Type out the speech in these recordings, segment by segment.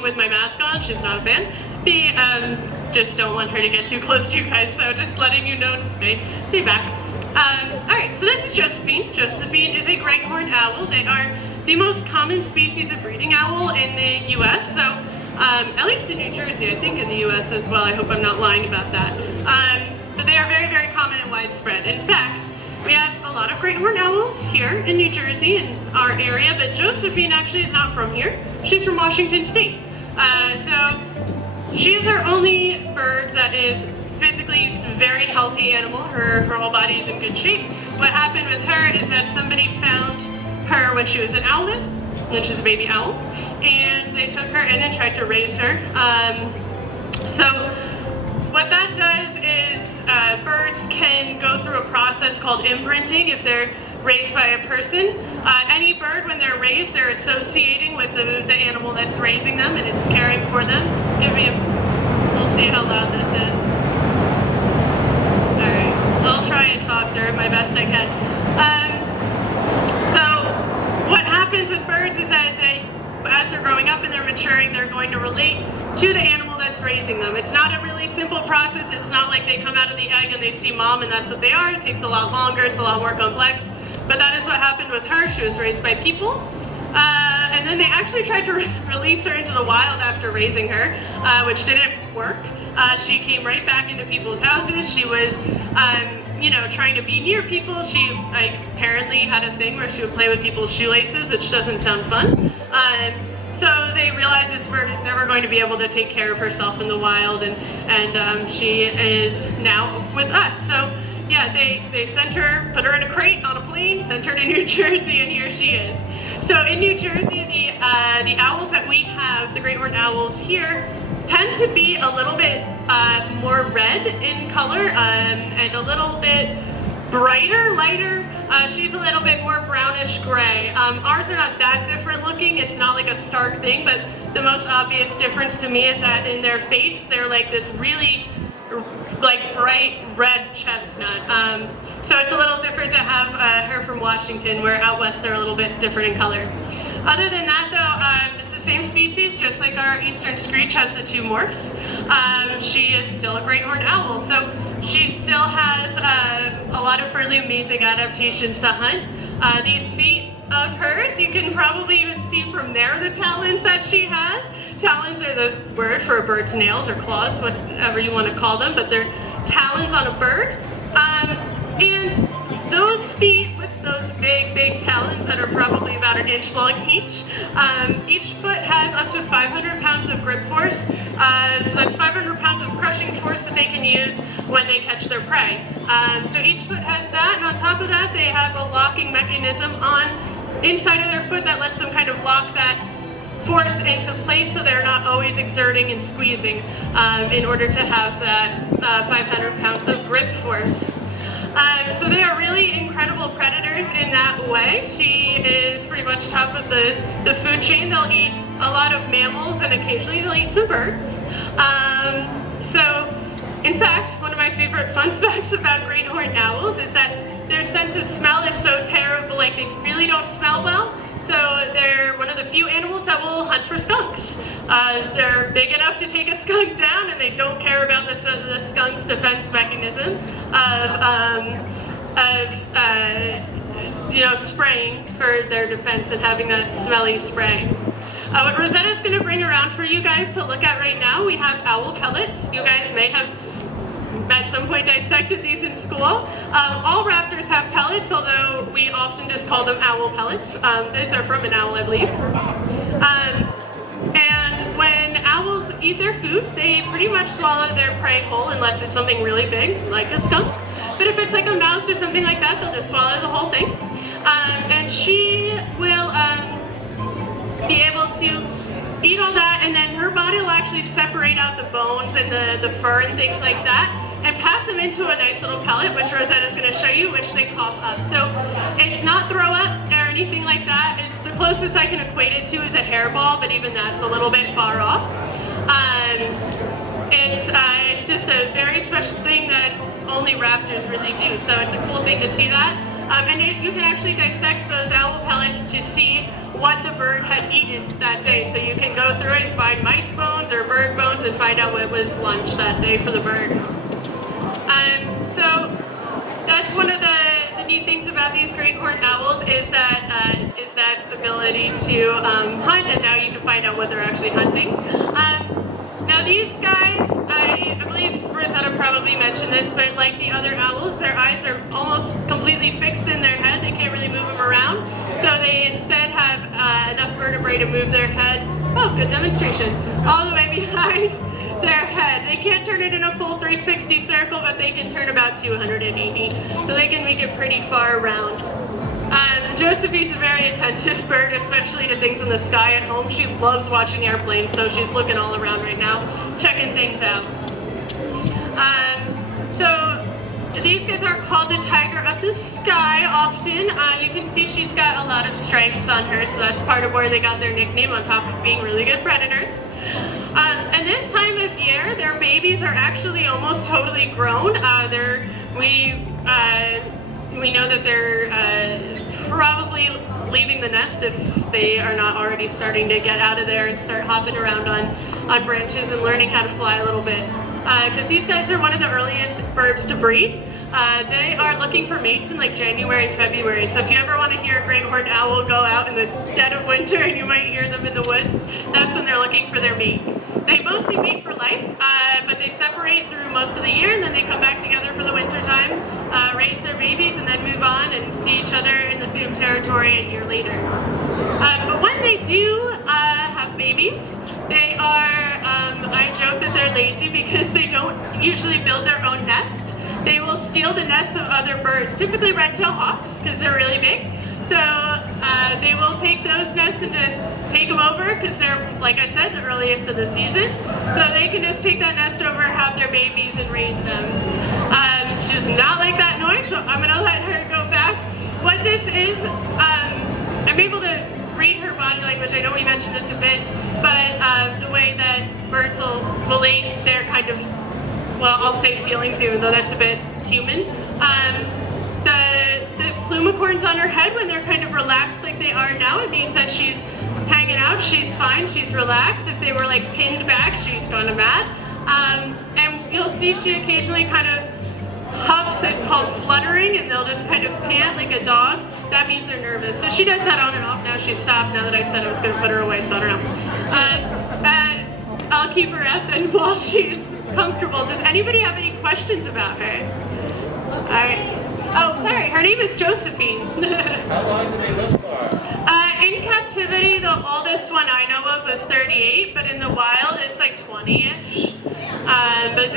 With my mask on, she's not a fan. B, just don't want her to get too close to you guys, so just letting you know to stay back. Alright, so this is Josephine. Josephine is a great horned owl. They are the most common species of breeding owl in the US, so at least in New Jersey, I think in the US as well. I hope I'm not lying about that. But they are very, very common and widespread. In fact, we have a lot of great horned owls here in New Jersey, in our area, but Josephine actually is not from here. She's from Washington State. So she is our only bird that is physically a very healthy animal. Her whole body is in good shape. What happened with her is that somebody found her when she was an owlet, when she was a baby owl, and they took her in and tried to raise her. So what that does is birds can go through a process called imprinting if they're raised by a person. Any bird, when they're raised, they're associating with the animal that's raising them, and it's caring for them. We'll see how loud this is. Alright, I'll try and talk through it my best I can. So what happens with birds is that as they're growing up and they're maturing, they're going to relate to the animal that's raising them. It's not a really simple process. It's not like they come out of the egg and they see mom and that's what they are. It takes a lot longer. It's a lot more complex. But that is what happened with her. She was raised by people. And then they actually tried to release her into the wild after raising her, which didn't work. She came right back into people's houses. She was, you know, trying to be near people. She apparently had a thing where she would play with people's shoelaces, which doesn't sound fun. So they realized this bird is never going to be able to take care of herself in the wild, and she is now with us. So yeah, they sent her, put her in a crate on a plane, sent her to New Jersey, and here she is. So in New Jersey, the owls that we have, the great horned owls here, tend to be a little bit more red in color and a little bit brighter, lighter. She's a little bit more brownish gray. Ours are not that different looking. It's not like a stark thing, but the most obvious difference to me is that in their face, they're like this really like bright red chestnut. So it's a little different to have her from Washington, where out west they're a little bit different in color. Other than that though, it's the same species, just like our eastern screech has the two morphs. She is still a great horned owl, so she still has a lot of really amazing adaptations to hunt. These feet of hers, you can probably even see from there the talons that she has. Talons are the word for a bird's nails or claws, whatever you want to call them, but they're talons on a bird. And those feet with those big talons that are probably about an inch long each foot has up to 500 pounds of grip force. So that's 500 pounds of crushing force that they can use when they catch their prey. So each foot has that, and on top of that they have a locking mechanism on inside of their foot that lets them kind of lock that force into place so they're not always exerting and squeezing in order to have that 500 pounds of grip force. So they are really incredible predators in that way. She is pretty much top of the food chain. They'll eat a lot of mammals and occasionally they'll eat some birds. So in fact, one of my favorite fun facts about great horned owls is that their sense of smell is so terrible, like they really don't smell well. So they're one of the few animals that will hunt for skunks. They're big enough to take a skunk down, and they don't care about the skunk's defense mechanism you know, spraying for their defense and having that smelly spray. What Rosetta's going to bring around for you guys to look at right now, we have owl pellets. You guys may have at some point dissected these in school. All raptors have pellets, although we often just call them owl pellets. These are from an owl, I believe. And when owls eat their food, they pretty much swallow their prey whole, unless it's something really big, like a skunk. But if it's like a mouse or something like that, they'll just swallow the whole thing. And she will be able to eat all that, and then her body will actually separate out the bones and the fur and things like that, and pack them into a nice little pellet, which Rosetta's going to show you, which they cough up. So it's not throw up or anything like that. It's the closest I can equate it to is a hairball, but even that's a little bit far off. It's just a very special thing that only raptors really do. So it's a cool thing to see that. And you can actually dissect those owl pellets to see what the bird had eaten that day. So you can go through it and find mice bones or bird bones and find out what was lunch that day for the bird. So that's one of the neat things about these great horned owls is that ability to hunt, and now you can find out what they're actually hunting. Now these guys, I believe Rosetta probably mentioned this, but like the other owls, their eyes are almost completely fixed in their head. They can't really move them around. So they instead have enough vertebrae to move their head, oh, good demonstration, all the way behind their head. They can't turn it in a full 360 circle, but they can turn about 280. So they can make it pretty far around. Josephine's a very attentive bird, especially to things in the sky at home. She loves watching airplanes, so she's looking all around right now, checking things out. So these guys are called the tiger of the sky often. You can see she's got a lot of stripes on her, so that's part of where they got their nickname on top of being really good predators. And this time of year, their babies are actually almost totally grown. We know that they're probably leaving the nest if they are not already starting to get out of there and start hopping around on branches and learning how to fly a little bit. Because these guys are one of the earliest birds to breed. They are looking for mates in like January, February. So if you ever want to hear a great horned owl go out in the dead of winter and you might hear them in the woods, that's when they're looking for their mate. They mostly mate for life, but they separate through most of the year and then they come back together for the winter time, raise their babies, and then move on and see each other in the same territory a year later. But when they do have babies, they are, I joke that they're lazy because they don't usually build their own nest. They will steal the nests of other birds, typically red-tailed hawks because they're really big. So they will take those nests and just take them over because they're, like I said, the earliest of the season. So they can just take that nest over, have their babies, and raise them. She's not like that noise, so I'm going to let her go back. What this is, I'm able to read her body language. I know we mentioned this a bit, but the way that birds will relate their kind of, well, I'll say feelings even though that's a bit human. The plumicorns on her head, when they're kind of relaxed like they are now, it means that she's hanging out, she's fine, she's relaxed. If they were like pinned back, she's kind of mad. And you'll see she occasionally kind of huffs, it's called fluttering, and they'll just kind of pant like a dog. That means they're nervous. So she does that on and off now. She's stopped now that I said I was going to put her away, so I don't know. I'll keep her up and while she's comfortable. Does anybody have any questions about her? All right. Oh, sorry. Her name is Josephine. How long do they live for? In captivity, the oldest one I know of was 38, but in the wild, it's like 20-ish. But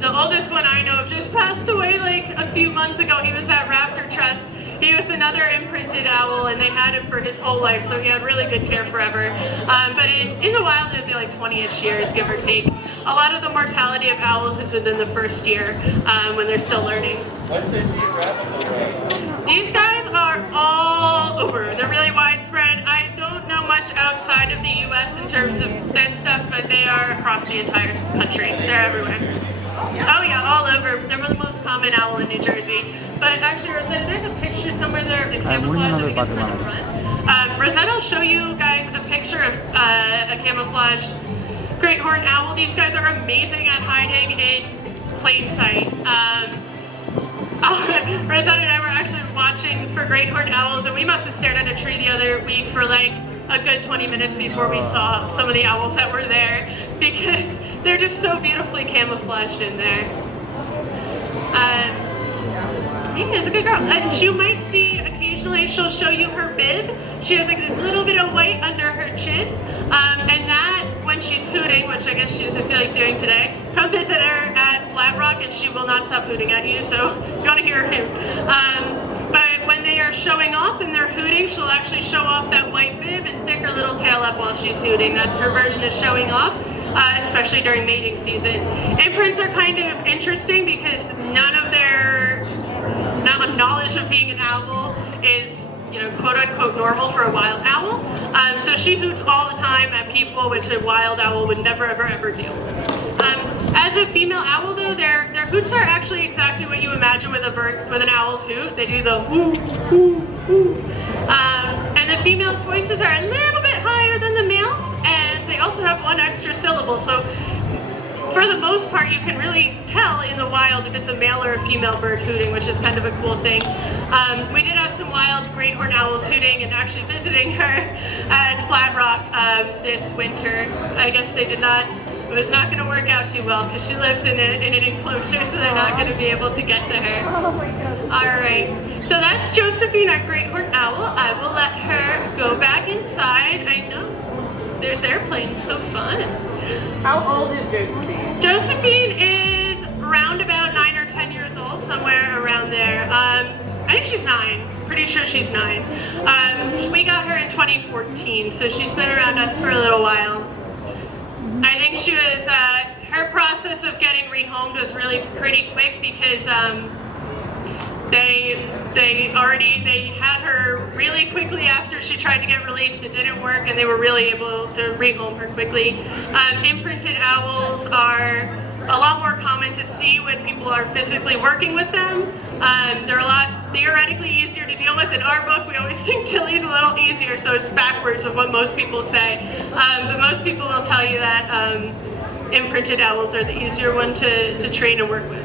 the oldest one I know of just passed away like a few months ago. He was at Raptor Trust. He was another imprinted owl, and they had him for his whole life, so he had really good care forever. But in the wild, it'd be like 20-ish years, give or take. A lot of the mortality of owls is within the first year, when they're still learning. What's their geographical range? These guys are all over. They're really widespread. I don't know much outside of the U.S. in terms of this stuff, but they are across the entire country. They're everywhere. Oh yeah, all over. They're the most common owl in New Jersey. But actually, Rosetta, there's a picture somewhere there of camouflage that we can put in front. Rosetta will show you guys a picture of a camouflaged great horned owl. These guys are amazing at hiding in plain sight. Rosetta and I were actually watching for great horned owls, and we must have stared at a tree the other week for like a good 20 minutes before we saw some of the owls that were there, because they're just so beautifully camouflaged in there. Yeah, it's a good girl. And you might see occasionally she'll show you her bib. She has like this little bit of white under her chin, and that, when she's hooting, which I guess she's, I feel like, doing today, come visit her at Flat Rock and she will not stop hooting at you, so if you want to hear her hoot. But when they are showing off and they're hooting, she'll actually show off that white bib and stick her little tail up while she's hooting. That's her version of showing off, especially during mating season. Imprints are kind of interesting because none of their knowledge of being an owl is, you know, quote unquote normal for a wild owl. So she hoots all the time at people, which a wild owl would never ever do. As a female owl though, their hoots are actually exactly what you imagine with an owl's hoot. They do the whoo, whoo, whoo. And the females' voices are a little bit higher than the males, and they also have one extra syllable. So for the most part, you can really tell in the wild if it's a male or a female bird hooting, which is kind of a cool thing. We did have some wild great horned owls hooting and actually visiting her at Flat Rock this winter. I guess they did not, it was not going to work out too well because she lives in an enclosure, so they're not going to be able to get to her. Oh my God. All right, so that's Josephine, our great horned owl. I will let her go back inside. I know, there's airplanes, so fun. How old is Josephine? Josephine is around about 9 or 10 years old, somewhere around there. I think she's 9. Pretty sure she's 9. We got her in 2014, so she's been around us for a little while. I think she was, her process of getting rehomed was really pretty quick because they had her really quickly after she tried to get released. It didn't work, and they were really able to rehome her quickly. Imprinted owls are a lot more common to see when people are physically working with them. They're a lot theoretically easier to deal with. In our book, we always think Tilly's a little easier, so it's backwards of what most people say. But most people will tell you that imprinted owls are the easier one to train and work with.